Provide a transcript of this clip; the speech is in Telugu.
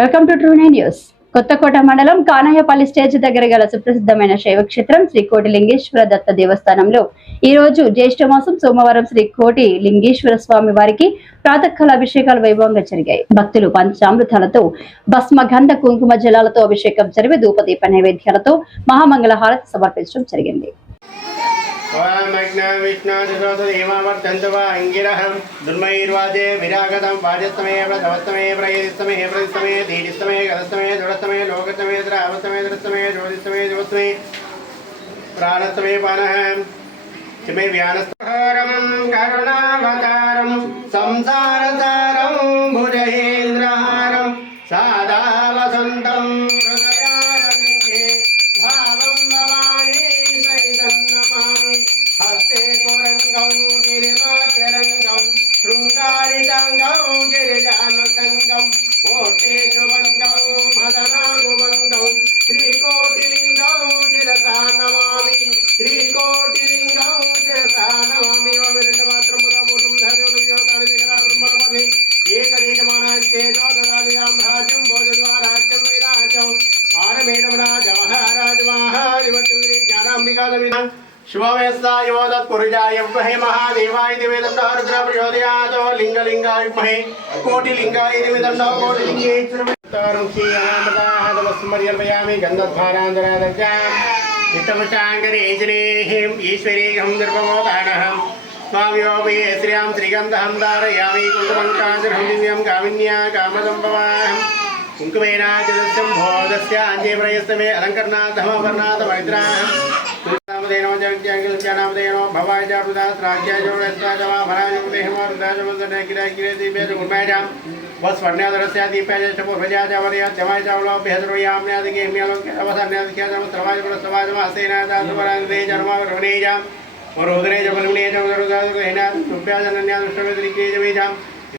Welcome to true news. Kothakota మండలం కానయ్యపల్లి స్టేజ్ దగ్గర గల సుప్రసిద్ధమైన శైవక్షేత్రం శ్రీ కోటి లింగేశ్వర దత్త దేవస్థానంలో ఈ రోజు జ్యేష్ఠ మాసం సోమవారం శ్రీ కోటి లింగేశ్వర స్వామి వారికి ప్రాతకాల అభిషేకాలు వైభవంగా జరిగాయి. భక్తులు పంచామృతాలతో భస్మ గంధ కుంకుమ జలాలతో అభిషేకం జరిపి ధూపదీప నైవేద్యాలతో మహామంగళ హారతి సమర్పించడం జరిగింది. दुर्मयीर्वाजे विरागतं वाजस्तमे प्रथमस्तमे प्रयदिस्तमे प्रतिस्तमे धीरिस्तमे गतस्तमे दुरस्तमे लोकस्तमे द्रावस्तमे दृस्तमे ज्योतिस्तमे ज्योत्स्मे प्राणस्तमे पानः चिमे व्यानस्तहरं करुणावतारं संसारसारं भुजहेन्द्रहारं सादा वसन्तं हृदयारविन्दे भावं भवानी सहितं नमामि हस्ते कुरङ्गं गिरिमाचरङ्गं शृङ्गारितङ्गं गिरिजानुतङ्गं कोटेशुभङ्गं मदनागुभङ्गं श्रीकोटिलिङ्गं शिरसा नमामि श्रीकोटिलिङ्गं शिरसा नमामि वविरतमात्रमुदमूलं धनुर्व्योतानिकराब्रह्मणपदे एकदेशमानस्तेजो ददादियां राज्यं भोजद्वाराज्यं विराजं पारमेणवराज महाराज महाधिपति ज्ञानाम्बिकादविना शुभमेस्ताय तत्पुरुषाय विद्महे महादेवाय धीमहि तन्नो रुद्रः प्रचोदयात् लिंगलिंगाय विद्महे कोटिलिंगाय धीमहि तन्नो कोटिलिंगेश्वरं श्री अनामदाहतमस्मर्यल्पयामि गन्धद्वारान्तरादर्शां चित्तमष्टाङ्गरेजनेहिं ईश्वरीहं निर्भमोदानः स्वामियोपि श्रियां श्रीगन्धं धारयामि कुङ्कुमङ्काञ्जनं दिव्यं कामिन्या कामदम्भवाहं कुङ्कुमेनाचिदस्यं भोदस्य आञ्जेप्रयस्तमे अलङ्करणाधमवर्णात् मैत्राहं नामदेनो जगज्ञाननामदेनो भवाय जारुदास राज्याय जोड़स्ताजवा भराजुदेह मोरदाजवदने किराकिरे दिव्य गुणमयजाम वस्वर्ण्यादरस्य दीपाय चपूर्भजा जावरया जमाय जावलो बेहद्रोयाम्यादिके म्यालोके अवसन्यादिके जम सर्वाय पुरस्वाजमासेना दासवरांदे जन्मवरवनेजाम वरोदने जबलुने जमदरुदासुरेना रुप्याजनन्या दृष्टवेदरिके जमेजाम